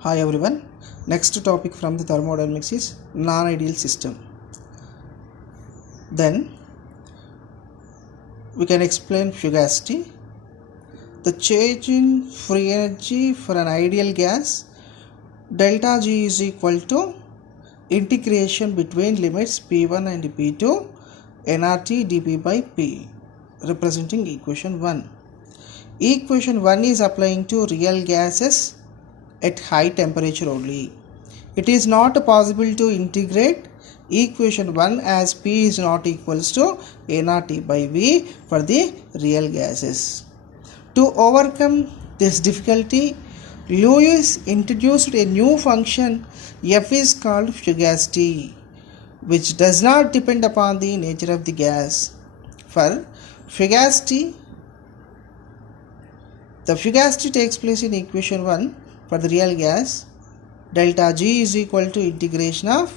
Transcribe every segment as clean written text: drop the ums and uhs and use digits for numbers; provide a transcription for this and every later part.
Hi everyone. Next topic from the thermodynamics is non-ideal system. Then we can explain fugacity. The change in free energy for an ideal gas delta G is equal to integration between limits P1 and P2 nRT dP by P, representing equation 1. Equation 1 is applying to real gases at high temperature only. It is not possible to integrate equation 1 as P is not equals to nRT by V for the real gases. To overcome this difficulty, Lewis introduced a new function F is called fugacity, which does not depend upon the nature of the gas. For fugacity, the fugacity takes place in equation 1 for the real gas. Delta G is equal to integration of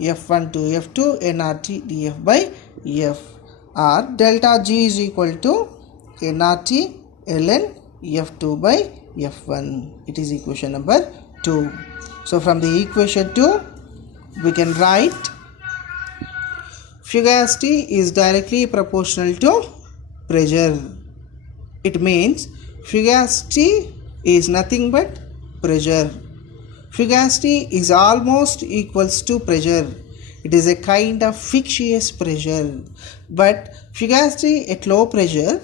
F1 to F2 nRT dF by F, or delta G is equal to nRT ln F2 by F1. It is equation number 2. So from the equation 2 we can write fugacity is directly proportional to pressure. It means fugacity is nothing but pressure. Fugacity is almost equals to pressure. It is a kind of fictitious pressure. But fugacity at low pressure,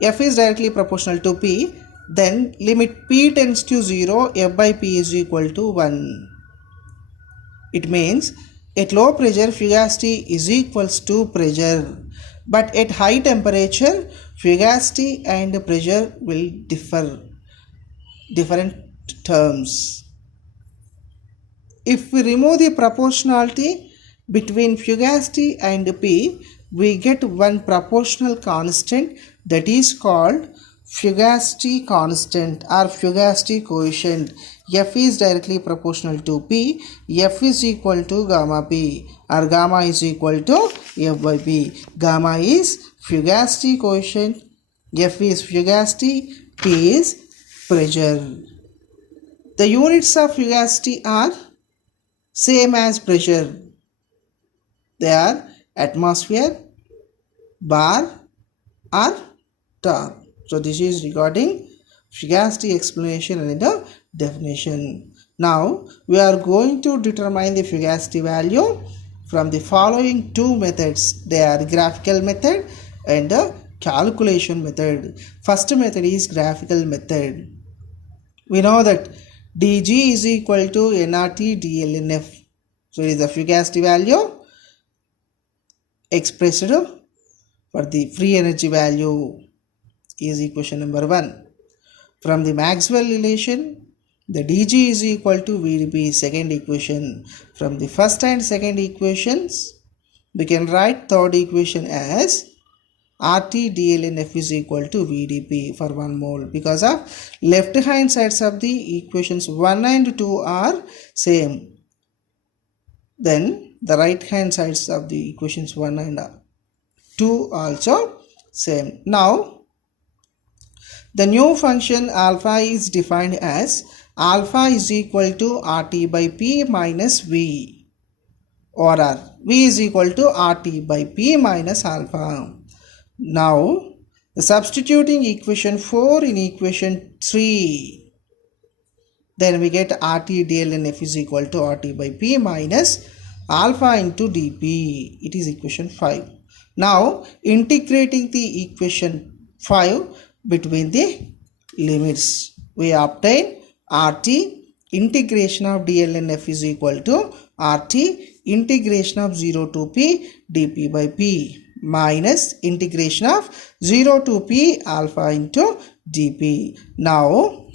F is directly proportional to P, then limit P tends to 0, F by P is equal to 1. It means at low pressure fugacity is equals to pressure. But at high temperature, fugacity and pressure will differ. Different terms. If we remove the proportionality between fugacity and P, we get one proportional constant that is called fugacity constant or fugacity coefficient. F is directly proportional to P. F is equal to gamma P, or gamma is equal to F by P. Gamma is fugacity coefficient, F is fugacity, P is pressure. The units of fugacity are same as pressure. They are atmosphere, bar, or torr. So this is regarding fugacity explanation and the definition. Now we are going to determine the fugacity value from the following two methods. They are graphical method and the calculation method. First method is graphical method. We know that dG is equal to nRT dl F. So it is the fugacity value expressed for the free energy value is equation number 1. From the Maxwell relation, the dG is equal to VdP, second equation. From the first and second equations, we can write third equation as RT dln F is equal to VdP for 1 mole, because of left hand sides of the equations 1 and 2 are same. Then the right hand sides of the equations 1 and 2 also same. Now the new function alpha is defined as alpha is equal to RT by P minus V, or V is equal to RT by P minus alpha. Now substituting equation 4 in equation 3, then we get RT dln F is equal to RT by P minus alpha into dP. It is equation 5. Now integrating the equation 5 between the limits, we obtain RT integration of dln F is equal to RT integration of 0 to P dP by P minus integration of 0 to P alpha into dP. Now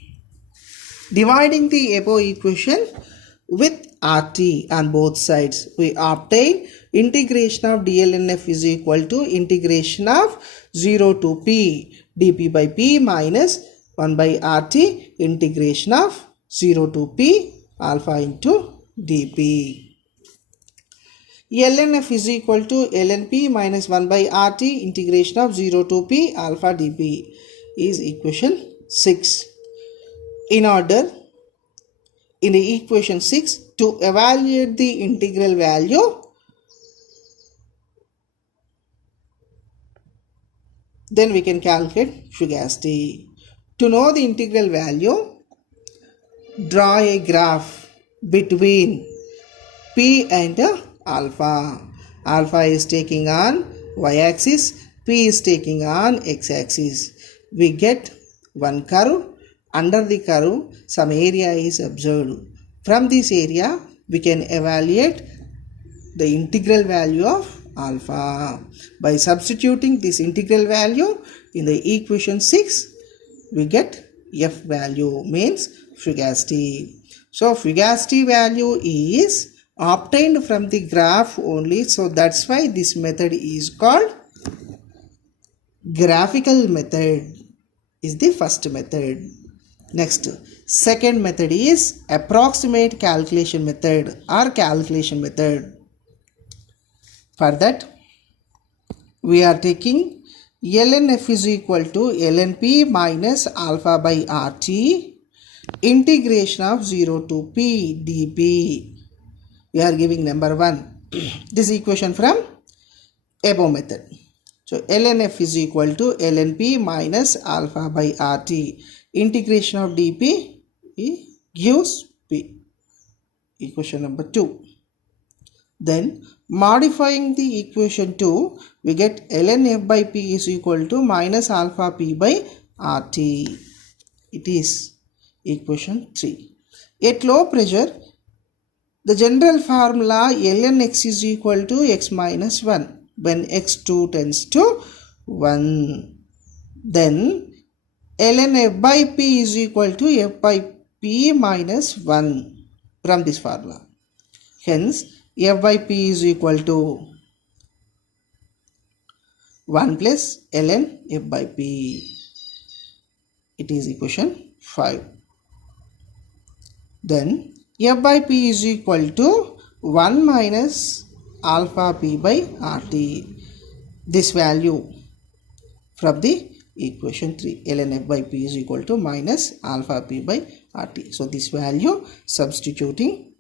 dividing the above equation with RT on both sides, we obtain integration of dln F is equal to integration of 0 to P dP by P minus 1 by RT integration of 0 to P alpha into dP. ln F is equal to ln P minus 1 by RT integration of 0 to P alpha dP is equation 6. In order, in the equation 6, to evaluate the integral value, then we can calculate fugacity. To know the integral value, draw a graph between P and alpha. Alpha is taking on y-axis, P is taking on x-axis. We get one curve. Under the curve, some area is observed. From this area, we can evaluate the integral value of alpha. By substituting this integral value in the equation 6, we get f value, means fugacity. So fugacity value is obtained from the graph only. So that's why this method is called graphical method, is the first method. Next, second method is approximate calculation method or calculation method. For that, we are taking ln f is equal to ln p minus alpha by rt integration of 0 to p dp. We are giving number 1. This equation from above method. So ln f is equal to ln p minus alpha by rt integration of dp gives p. Equation number 2. Then modifying the equation 2, we get ln f by p is equal to minus alpha p by rt. It is equation 3. At low pressure, the general formula ln x is equal to x minus 1 when x2 tends to 1. Then ln f by p is equal to f by p minus 1 from this formula. Hence, f by p is equal to 1 plus ln f by p. It is equation 5. Then f by p is equal to 1 minus alpha p by rt. This value from the equation 3, ln f by p is equal to minus alpha p by rt. So this value substituting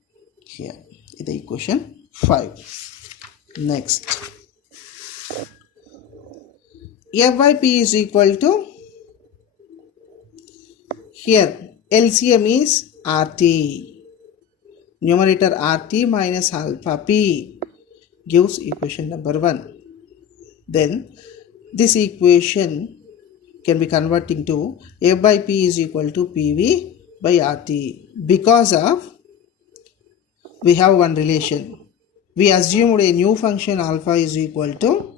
here in the equation 5. Next, f by p is equal to, here LCM is rt, numerator rt minus alpha p gives equation number 1. Then this equation can be converting to f by p is equal to pv by rt. Because of we have one relation, we assumed a new function alpha is equal to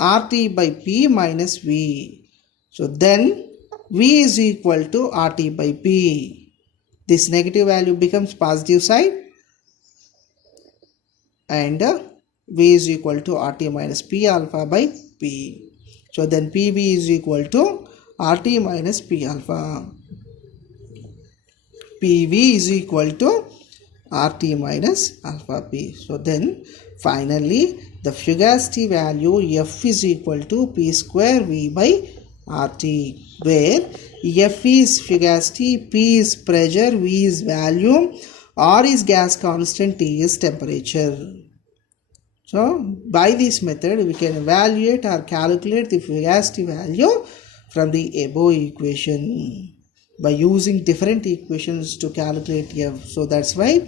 rt by p minus v. So then v is equal to rt by p. This negative value becomes positive side and v is equal to rt minus p alpha by p. So then pv is equal to rt minus p alpha. pv is equal to rt minus alpha p. So then finally the fugacity value f is equal to p square v by rt, where f is fugacity, p is pressure, v is volume, r is gas constant, t is temperature. So by this method we can evaluate or calculate the fugacity value from the above equation by using different equations to calculate f. So that's why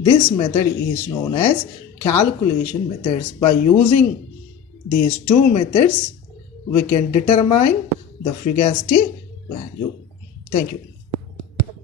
this method is known as calculation methods. By using these two methods, we can determine the fugacity value. Thank you.